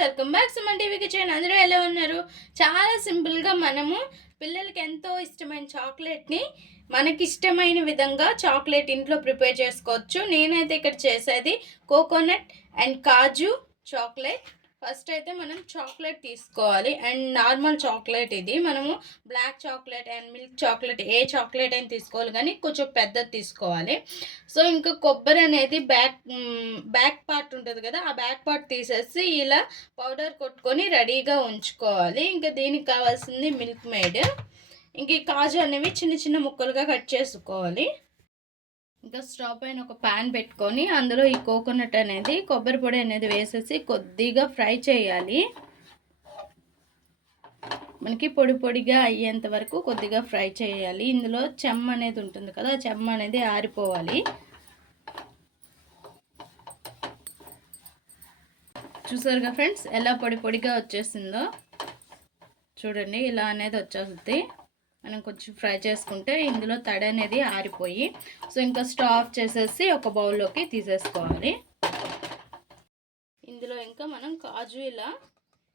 Welcome back Suman TV kitchen. అందరూ ఎలా ఉన్నారు? చాలా సింపుల్గా మనము పిల్లలకి ఎంతో ఇష్టమైన చాక్లెట్ని మనకి ఇష్టమైన విధంగా చాక్లెట్ ఇంట్లో ప్రిపేర్ చేసుకోవచ్చు. నేనైతే ఇక్కడ చేసేది కోకోనట్ అండ్ కాజు చాక్లెట్. ఫస్ట్ అయితే మనం చాక్లెట్ తీసుకోవాలి. అండ్ నార్మల్ చాక్లెట్ ఇది మనము black chocolate and milk chocolate ఏ చాక్లెట్ అయినా తీసుకోవాలి, కానీ కొంచెం పెద్దది తీసుకోవాలి. సో ఇంకా కొబ్బరి అనేది బ్యాక్ పార్ట్ ఉంటుంది కదా, ఆ బ్యాక్ పార్ట్ తీసేసి ఇలా పౌడర్ కొట్టుకొని రెడీగా ఉంచుకోవాలి. ఇంకా దీనికి కావాల్సింది మిల్క్ మేడ్. ఇంక ఈ కాజు అనేవి చిన్న చిన్న ముక్కలుగా కట్ చేసుకోవాలి. ఇంకా స్టవ్ పైన ఒక ప్యాన్ పెట్టుకొని అందులో ఈ కోకోనట్ అనేది కొబ్బరి పొడి అనేది వేసేసి కొద్దిగా ఫ్రై చేయాలి. మనకి పొడి పొడిగా అయ్యేంత వరకు కొద్దిగా ఫ్రై చేయాలి. ఇందులో చెమ్మ అనేది ఉంటుంది కదా, ఆ చెమ్మ అనేది ఆరిపోవాలి. చూసారుగా ఫ్రెండ్స్ ఎలా పొడి పొడిగా వచ్చేసిందో చూడండి. ఇలా అనేది వచ్చేస్తుంది. మనం కొంచెం ఫ్రై చేసుకుంటే ఇందులో తడి అనేది ఆరిపోయి, సో ఇంకా స్టవ్ ఆఫ్ చేసేసి ఒక బౌల్లోకి తీసేసుకోవాలి. ఇందులో ఇంకా మనం కాజు ఇలా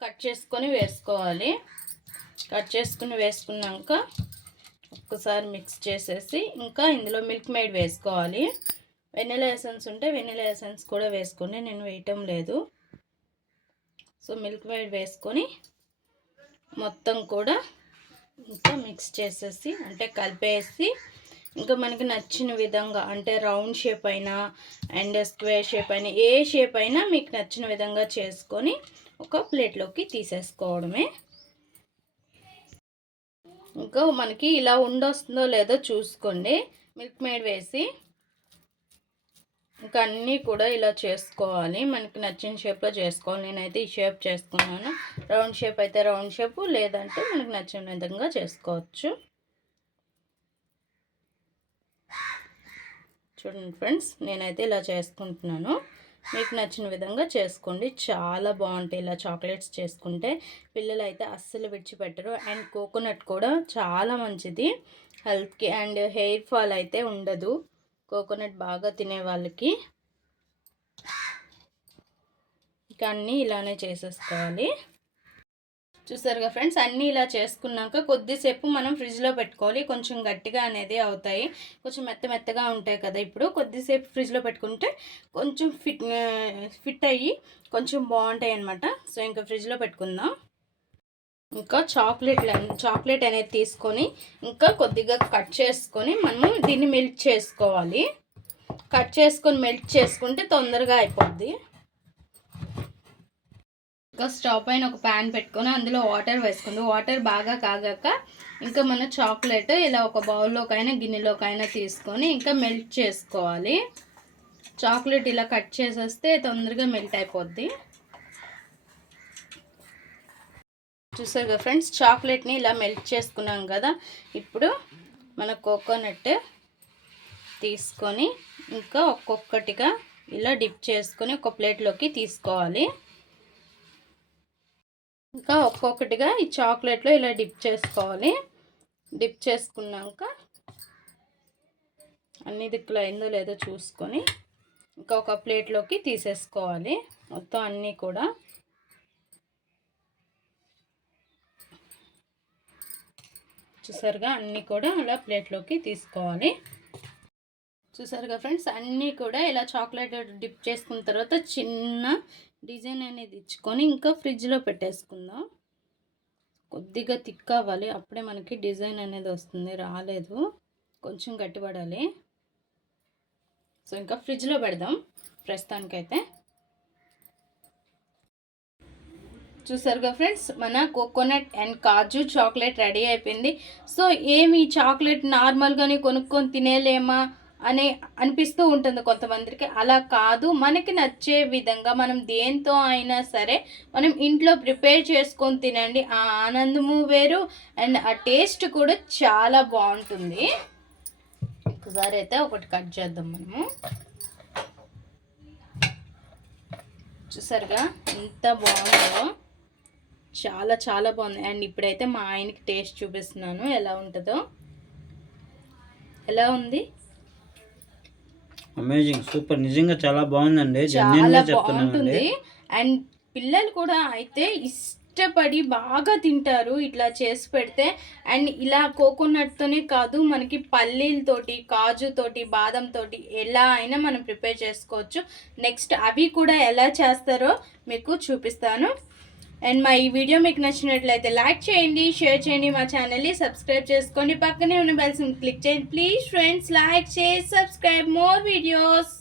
కట్ చేసుకొని వేసుకోవాలి. కట్ చేసుకుని వేసుకున్నాక ఒక్కసారి మిక్స్ చేసేసి ఇంకా ఇందులో మిల్క్ మేడ్ వేసుకోవాలి. వెనిలా ఎసెన్స్ ఉంటే వెనిలా ఎసెన్స్ కూడా వేసుకొని, నేను వేయటం లేదు. సో మిల్క్ మేడ్ వేసుకొని మొత్తం కూడా ఇంకా మిక్స్ చేసేసి అంటే కలిపేసి, ఇంకా మనకి నచ్చిన విధంగా అంటే రౌండ్ షేప్ అయినా అండ్ స్క్వేర్ షేప్ అయినా ఏ షేప్ అయినా మీకు నచ్చిన విధంగా చేసుకొని ఒక ప్లేట్లోకి తీసేసుకోవడమే. ఇంకా మనకి ఇలా ఉండొస్తుందో లేదో చూసుకోండి మిల్క్ మేడ్ వేసి. ఇంకా అన్నీ కూడా ఇలా చేసుకోవాలి, మనకి నచ్చిన షేప్లో చేసుకోవాలి. నేనైతే ఈ షేప్ చేసుకున్నాను. రౌండ్ షేప్ అయితే రౌండ్ షేపు, లేదంటే మనకు నచ్చిన విధంగా చేసుకోవచ్చు. చూడండి ఫ్రెండ్స్, నేనైతే ఇలా చేసుకుంటున్నాను. మీకు నచ్చిన విధంగా చేసుకోండి. చాలా బాగుంటాయి ఇలా చాక్లెట్స్ చేసుకుంటే. పిల్లలు అయితే అస్సలు విడిచిపెట్టరు. అండ్ కోకోనట్ కూడా చాలా మంచిది హెల్త్కి. అండ్ హెయిర్ ఫాల్ అయితే ఉండదు కోకోనట్ బాగా తినే వాళ్ళకి. ఇక అన్నీ ఇలానే చేసేసుకోవాలి. చూసారుగా ఫ్రెండ్స్, అన్నీ ఇలా చేసుకున్నాక కొద్దిసేపు మనం ఫ్రిడ్జ్లో పెట్టుకోవాలి. కొంచెం గట్టిగా అనేది అవుతాయి, కొంచెం మెత్తగా ఉంటాయి కదా. ఇప్పుడు కొద్దిసేపు ఫ్రిడ్జ్లో పెట్టుకుంటే కొంచెం ఫిట్ అయ్యి కొంచెం బాగుంటాయి అన్నమాట. సో ఇంకా ఫ్రిడ్జ్లో పెట్టుకుందాం. ఇంకా చాక్లెట్ అనేది తీసుకొని ఇంకా కొద్దిగా కట్ చేసుకొని మనము దీన్ని మెల్ట్ చేసుకోవాలి. కట్ చేసుకొని మెల్ట్ చేసుకుంటే తొందరగా అయిపోద్ది. ఇంకా స్టవ్ పైన ఒక ప్యాన్ పెట్టుకొని అందులో వాటర్ వేసుకుంది. వాటర్ బాగా కాగాక ఇంకా మన చాక్లెట్ ఇలా ఒక బౌల్లోకైనా గిన్నెలోకైనా తీసుకొని ఇంకా మెల్ట్ చేసుకోవాలి. చాక్లెట్ ఇలా కట్ చేసేస్తే తొందరగా మెల్ట్ అయిపోద్ది. చూసారు కదా ఫ్రెండ్స్, చాక్లెట్ని ఇలా మెల్ట్ చేసుకున్నాం కదా. ఇప్పుడు మన కోకోనట్ తీసుకొని ఇంకా ఒక్కొక్కటిగా ఇలా డిప్ చేసుకొని ఒక ప్లేట్లోకి తీసుకోవాలి. ఇంకా ఒక్కొక్కటిగా ఈ చాక్లెట్లో ఇలా డిప్ చేసుకోవాలి. డిప్ చేసుకున్నాక అన్ని దిక్కులు అయిందో లేదో చూసుకొని ఇంకా ఒక ప్లేట్లోకి తీసేసుకోవాలి. మొత్తం అన్నీ కూడా చూసారుగా, అన్నీ కూడా అలా ప్లేట్లోకి తీసుకోవాలి. చూసారుగా ఫ్రెండ్స్, అన్నీ కూడా ఇలా చాక్లెట్ డిప్ చేసుకున్న తర్వాత చిన్న డిజైన్ అనేది ఇచ్చుకొని ఇంకా ఫ్రిడ్జ్లో పెట్టేసుకుందాం. కొద్దిగా థిక్ అవ్వాలి, అప్పుడే మనకి డిజైన్ అనేది వస్తుంది. రాలేదు, కొంచెం గట్టిపడాలి. సో ఇంకా ఫ్రిడ్జ్లో పెడదాం ప్రస్తుతానికైతే. చూసారుగా ఫ్రెండ్స్, మన కోకోనట్ అండ్ కాజు చాక్లెట్ రెడీ అయిపోయింది. సో ఏమి చాక్లెట్ నార్మల్గానే కొనుక్కొని తినేలేమా అని అనిపిస్తూ ఉంటుంది కొంతమందికి. అలా కాదు, మనకి నచ్చే విధంగా మనం దేంతో అయినా సరే మనం ఇంట్లో ప్రిపేర్ చేసుకొని తినండి. ఆ ఆనందము వేరు అండ్ ఆ టేస్ట్ కూడా చాలా బాగుంటుంది. ఒకసారి అయితే ఒకటి కట్ చేద్దాం మనము. చూసారుగా ఎంత బాగుందో, చాలా చాలా బాగుంది. అండ్ ఇప్పుడైతే మా ఆయనకి టేస్ట్ చూపిస్తున్నాను ఎలా ఉంటుందో. ఎలా ఉంది? అమేజింగ్, సూపర్, నిజంగా చాలా బాగుందండి. చాలా బాగుంటుంది. అండ్ పిల్లలు కూడా అయితే ఇష్టపడి బాగా తింటారు ఇట్లా చేసి పెడితే. అండ్ ఇలా కోకోనట్‌తోనే కాదు, మనకి పల్లీలతోటి, కాజుతోటి, బాదంతోటి ఎలా అయినా మనం ప్రిపేర్ చేసుకోవచ్చు. నెక్స్ట్ అవి కూడా ఎలా చేస్తారో మీకు చూపిస్తాను. అండ్ మా ఈ వీడియో మీకు నచ్చినట్లయితే లైక్ చేయండి, షేర్ చేయండి, మా ఛానల్ని సబ్స్క్రైబ్ చేసుకోండి, పక్కనే ఉన్న బెల్ సింబల్ క్లిక్ చేయండి. Please friends, like, share, subscribe more videos.